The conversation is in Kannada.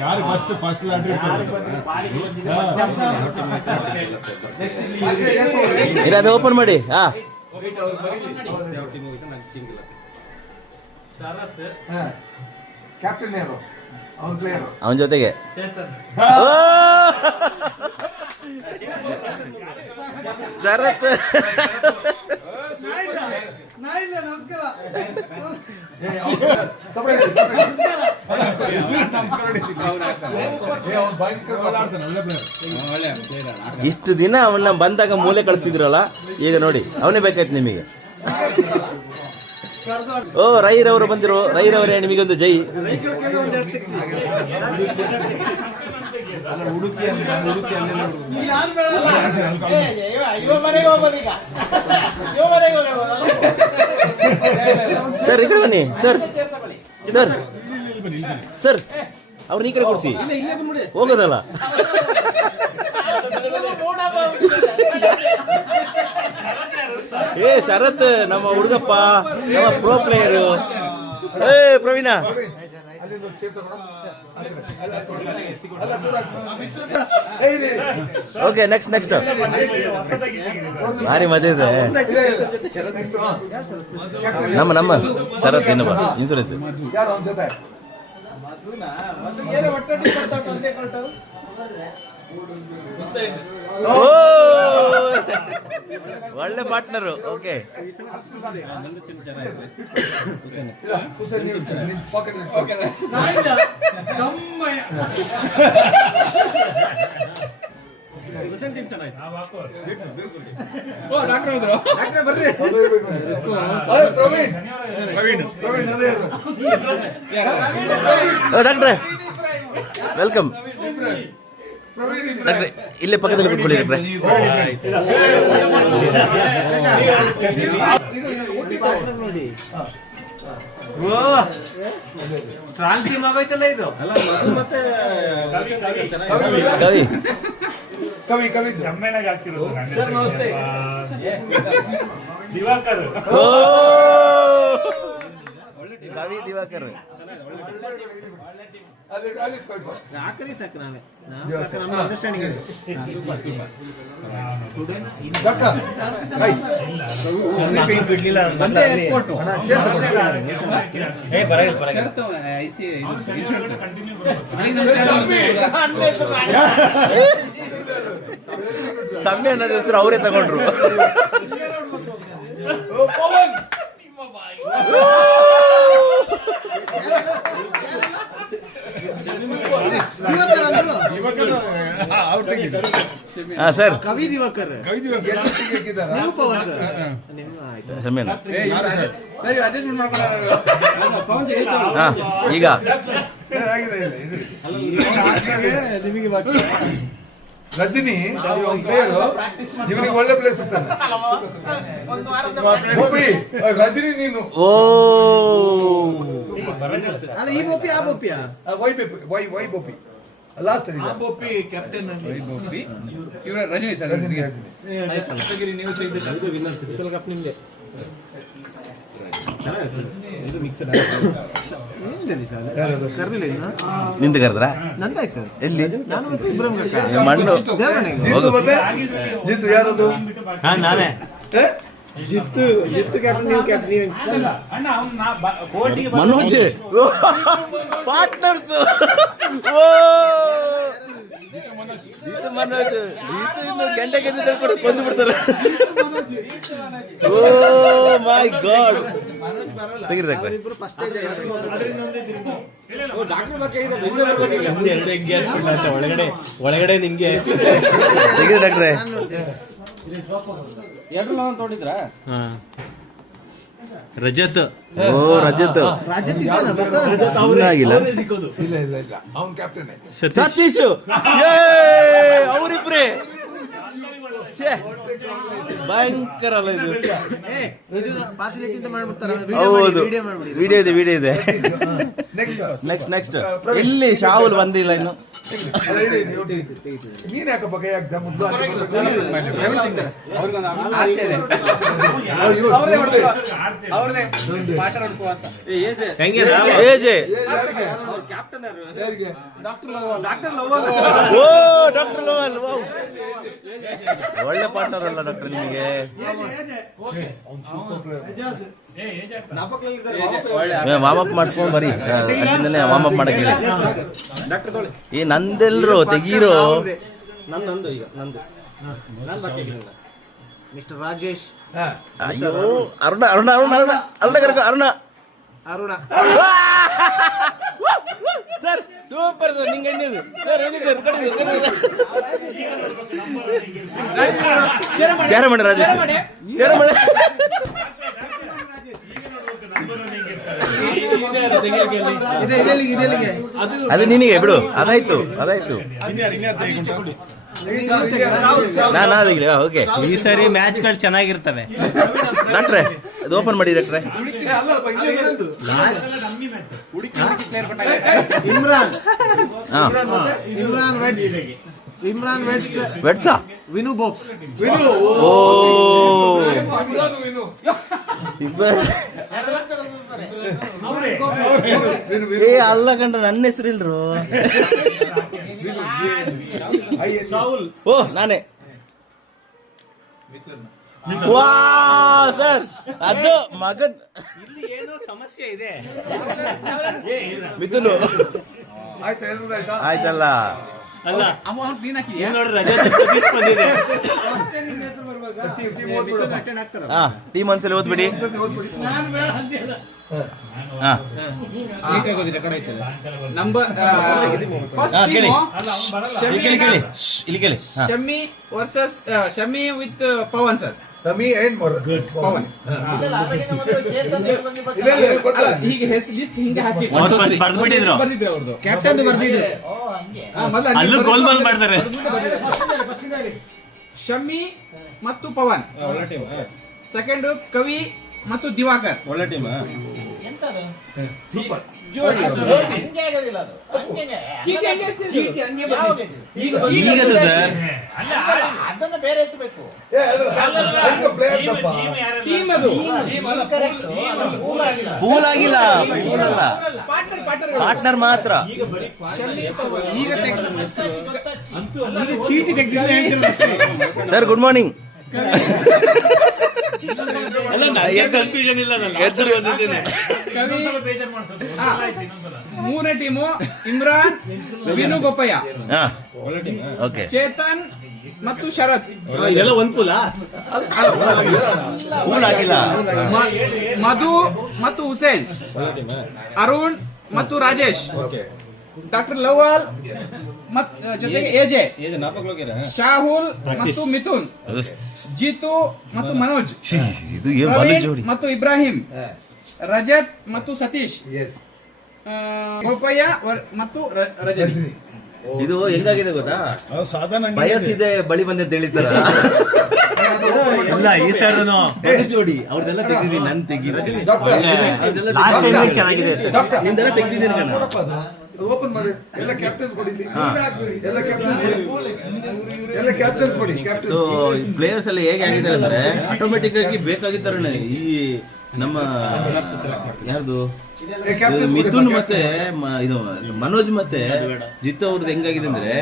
ಯಾರು ಫಸ್ಟ್ ಅದು ಓಪನ್ ಮಾಡಿ. ಹಾ, ಕ್ಯಾಪ್ಟನ್ ಯಾರು? ಅವನ ಜೊತೆಗೆ ಶರತ್. ಇಷ್ಟು ದಿನ ಅವನ್ನ ಬಂದಾಗ ಮೂಲೆ ಕಳಿಸ್ತಿದ್ರಲ್ಲ, ಈಗ ನೋಡಿ ಅವನೇ ಬೇಕಾಯ್ತು ನಿಮಗೆ. ಓ, ರೈರವರು ಬಂದಿರೋ. ರೈರವರೇ, ನಿಮಗೊಂದು ಜೈ. ಸರ್ ಈ ಕಡೆ ಬನ್ನಿ. ಸರ್ ಸರ್ ಸರ್ ಅವ್ರನ್ನ ಈ ಕಡೆ ಕೊಡಿಸಿ, ಹೋಗೋದಲ್ಲ. ಏ ಶರತ್ ನಮ್ಮ ಹುಡುಗಪ್ಪ, ನಮ್ಮ ಪ್ರೋ ಪ್ಲೇಯರು. ಏ ಪ್ರವೀಣ, ಓಕೆ ನೆಕ್ಸ್ಟ್ ಭಾರಿ ಮಜಾ ಇದೆ. ನಮ್ಮ ಶರತ್ ಏನಪ್ಪ ಇನ್ಸೂರೆನ್ಸ್. ಒಳ್ಳೆ ಪಾರ್ಟ್ನರು. ಓಕೆ, ಡಾಕ್ಟ್ರೆ ವೆಲ್ಕಮ್. ಡಾಕ್ಟ್ರೆ ಇಲ್ಲೇ ಪಕ್ಕದಲ್ಲಿ ಕೂತ್ಕೊಳ್ಳಿ ಡಾಕ್ಟ್ರೆ. ಕವಿ ಕವಿ ದಿವಾಕರ್. ಕವಿ ದಿವಾಕರ್. ತಮ್ಮಿ ಅನ್ನೋದ ಹೆಸರು ಅವರೇ ತಗೊಂಡ್ರು. ಹಾ ಸರ್, ಕವಿ ದಿವಾಕರ್. ಈಗ ರಜನಿ ಇವನಿಗೆ ಒಳ್ಳೆ ಪ್ಲೇಸ್ ಸಿಗ್ತಾನೆ. ರಜನಿ ನೀನು ಓ ಈ ಬೋಪಿ ಆ ಬೋಪಿಯಾ ವೈ ಬೋಪಿ ಲಾಸ್ಟ್ ಬೋಪಿ ಕ್ಯಾಪ್ಟನ್ ಬೋಪಿ ಇವರ ರಜನಿ ಸರ್. ನೀವು ಕಪ್ ನಿಮ್ಗೆ ನಿಂದು ಕರೆದ್ರ ನಂದಾಯ್ತು. ಎಲ್ಲಿ? ನಾನು ಮತ್ತೆ ಇಬ್ರಾಹಿಂ ಮಣ್ಣು ಜಿತ್ತು ಯಾರದು? ನಾನೇ. ಜಿತ್ತು ಕ್ಯಾಪ್ಟನ್, ನೀವು ಕ್ಯಾಪ್ಟನ್. ಮನೋಜ್ ಪಾರ್ಟ್ನರ್ಸ್. ಮನೋಜ್ ಗಂಟೆ ಕೊಂದು ಬಿಡ್ತಾರೆ. ಓ ಮೈ ಗಾಡ್, ತೆಗಿರಿ ಒಳಗಡೆ ನಿಮ್ಗೆ ತೆಗಿರಿ ಡಾಕ್ಟ್ರೆ. ರಜತ್. ಓ ರಜತ್ ಆಗಿಲ್ಲ. ಇಲ್ಲ ಅವನ್ ಕ್ಯಾಪ್ಟನ್. ಸತೀಶ್, ಅವರಿಬ್ರೆ ಭಯಂಕರ ಅಲ್ಲ ಇದು. ಹೌದು, ವಿಡಿಯೋ ಇದೆ. ನೆಕ್ಸ್ಟ್ ಎಲ್ಲಿ ಶಾಹುಲ್ ಬಂದಿಲ್ಲ ಇನ್ನು. ಅಲ್ಲ, ನೀನ್ ಯಾಕಪ್ಪ ಕೈ ಹಾಕ್ದ ಮುದ್ದು ಅವ್ರಿಗೊಂದು ಆಸೆ ಇದೆ ಅವ್ರದೇ ಹೊಡ್ಕೊ ಅವ್ರದೇ ಪಾಠ ಹೊಡ್ಕೊ ಅಂತ ಹೆಂಗೆ ಏಜೆ ಓ ಡಾಕ್ಟರ್ ಲವಲ್ ವಾವ್. ಒಳ್ಳೆ ಪಾರ್ಟ್ನರ್ ಅಲ್ಲ ಡಾಕ್ಟರ್ ನಿಮಗೆ. ವಾರ್ಮ್ ಅಪ್ ಮಾಡಿಸ್ಕೊಂಡು ಬರೀ ಅಲ್ಲಿಂದನೇ ವಾರ್ಮ್ ಅಪ್ ಮಾಡಕ್ಕೆ ಹೇಳಿ. ಏ ನಂದೆಲ್ರು ತೆಗೀರೋ. ನಂದು ಈಗ ನಂದು ಮಿಸ್ಟರ್ ರಾಜೇಶ್ ಅಯ್ಯೋ ಅರುಣ ಅರುಣ ಅರುಣ ಅರುಣ ಅರುಣ ಕರ್ಕೊ Aruna Aruna sir super sir ನಿಂಗೆ ಎಣ್ಣಿದು ಸರ್ ಎಣ್ಣಿ ಸರ್ ಚೇರಮಣಿ ರಾಜೇಶ್ ಚೇರಮಣಿ ಅದು ನಿನಗೆ ಬಿಡು. ಅದಾಯ್ತು ಅದಾಯ್ತು ನಾನು ಅದಾಗಿದೆ. ಓಕೆ ಈ ಸರಿ ಮ್ಯಾಚ್ಗಳು ಚೆನ್ನಾಗಿರ್ತವೆ. ಡಾಕ್ಟ್ರೆ ಇದು ಓಪನ್ ಮಾಡಿ ಡಾಕ್ಟ್ರೆ. ಇಮ್ರಾನ್ ಹಾಂ ಇಮ್ರಾನ್ ವೆಡ್ಸ್ ಇಮ್ರಾನ್ ವೆಡ್ಸ್ ವೆಟ್ಸಾ ವಿನು ಬೋಬ್ಸ್ ಓ ಏ ಅಲ್ಲ ಕಂಡ್ರೆ ನನ್ನ ಹೆಸರು ಇಲ್ರು. ಓ ನಾನೇ ವಾ ಸರ್ ಅದು ಮಗನ್ ಇಲ್ಲಿ ಏನೋ ಸಮಸ್ಯೆ ಇದೆ. ಮಿಥುನು ಆಯ್ತಾ ಹೇಳ್ಬೋದಾಯ್ತಾ? ಆಯ್ತಲ್ಲ. ಅಲ್ಲ ಅಮೌಂಟ್ ನೀನ್ ಹಾಕಿದ್ಯಾ ನೋಡಿ ರಜತ್ ಸತೀಶ್ ಬಂದಿದೆ. ಹಾ ಟೀಮ್ ಒಂದ್ಸಲ ಓದ್ಬಿಡಿ. ಹಾ ನಂಬರ್ ಫಸ್ಟ್ ಹಾ, ಕೇಳಿ. ಟೀಮ್ ಇಲ್ಲಿ ಕೇಳಿ ಇಲ್ಲಿ ಕೇಳಿ. ಹಾ. Shammi versus Shammi with Pavan sir. Sami ಏನ್ ಪವನ್ ಅಲ್ಲ ಹೀಗೆ ಲಿಸ್ಟ್ ಹಿಂಗೆ ಹಾಕಿ ಬರ್ದ್ಬಿಟ್ಟಿದ್ರು. ಬರ್ದಿದ್ರು ಅವ್ರದ್ದು ಕ್ಯಾಪ್ಟನ್ ಬರ್ದಿದ್ರು ಅಲ್ಲೂ ಗೋಲ್ಮಾಲ್ ಮಾಡ್ತಾರೆ. ಶಮ್ಮಿ ಮತ್ತು ಪವನ್. ಸೆಕೆಂಡ್ ಕವಿ ಮತ್ತು ದಿವಾಕರ್. ಒಳ್ಳೆ ಟೀಮ್ ಸೂಪರ್. ಜೋಡಿ ಈಗದು ಸರ್ ಅದನ್ನ ಬೇರೆ ಎತ್ತಬೇಕು. ಪ್ಲೇಯರ್ಸ್ ಅಪ್ಪ. ಟೀಮ್ ಅದು ಪೂಲ್ ಆಗಿಲ್ಲ ಪೂಲ್ ಅಲ್ಲ ಪಾರ್ಟ್ನರ್ ಪಾರ್ಟ್ನರ್ ಮಾತ್ರ. ಈಗ ಚೀಟಿ ತೆಗ್ದಿದ್ದ ಹೇಳ್ತಿರಲ್ಲ ಸರ್ ಗುಡ್ ಮಾರ್ನಿಂಗ್. ಅಲ್ಲ ನನಗೆ ಕನ್ಫ್ಯೂಷನ್ ಇಲ್ಲ. ನಾನು ಎದುರು ಬಂದಿದ್ದೇನೆ. ಕವಿ ಮೂರನೇ ಟೀಮು ಇಮ್ರಾನ್ ವಿನು ಬೋಪಯ್ಯ ಹಾ ಓಕೆ ಚೇತನ್ ಮತ್ತು ಶರತ್. ಇದೆಲ್ಲ ಒಂದ್ ಪೂಲ. ಪೂಲ್ ಆಗಿಲ್ಲ. ಮಧು ಮತ್ತು ಹುಸೇನ್. ಅರುಣ್ ಮತ್ತು ರಾಜೇಶ್. ಡಾಕ್ಟರ್ ಲವಾಲ್ ಜೊತೆಗೆ ಎಜೆ. ಶಾಹುಲ್ ಮತ್ತು ಮಿಥುನ್. ಜೀತು ಮತ್ತು ಮನೋಜ್. ಇದು ಏನ್ ಬಾಲಿ ಪ್ರವೀಣ್ ಜೋಡಿ. ಮತ್ತು ಇಬ್ರಾಹಿಂ. ರಜತ್ ಮತ್ತು ಸತೀಶ್. ಎಸ್ ಬೋಪಯ್ಯ ಮತ್ತು ರಜನಿ. ಇದು ಹೆಂಗಾಗಿದೆ ಗೊತ್ತಾ, ವಯಸ್ಸಿದೆ ಬಳಿ ಬಂದೆ ಅಂತ ಹೇಳಿದ್ದಾರ. ಇಲ್ಲ ಈ ಸರ್ನು ಬಾಲಿ ಜೋಡಿ ಅವ್ರದೆಲ್ಲ ತೆಗ್ದಿದ್ದೀನಿ ನನ್ ತೆಗೀರಿ. ಲಾಸ್ಟ್ ಟೈಮ್ ಚೆನ್ನಾಗಿದೆ. ನಿಮ್ದೆಲ್ಲ ತೆಗ್ದಿದ್ದೀನಿ ಕಣ. ಓಪನ್ ಮಾಡಿ ಎಲ್ಲ ಕ್ಯಾಪ್ಟನ್ಸ್ ಕೊಡಿ ಇಲ್ಲಿ. ಎಲ್ಲ ಕ್ಯಾಪ್ಟನ್ಸ್ ಕೊಡಿ. ಎಲ್ಲ ಕ್ಯಾಪ್ಟನ್ಸ್ ಕೊಡಿ. ಸೊ ಕ್ಯಾಪ್ಟನ್ಸ್ ಪ್ಲೇಯರ್ಸ್ ಎಲ್ಲ ಹೇಗೆ ಆಗಿದ್ದಾರೆ ಅಂದ್ರೆ ಆಟೋಮೆಟಿಕ್ ಆಗಿ ಬೇಕಾಗಿದ್ದಾರೆ. ಈ ನಮ್ಮ ಯಾರ್ದು ಮಿಥುನ್ ಮತ್ತೆ ಇದು ಮನೋಜ್ ಮತ್ತೆ ಜಿತ್ತು ಅವ್ರದ್ದು ಹೆಂಗಾಗಿದೆ ಅಂದ್ರೆ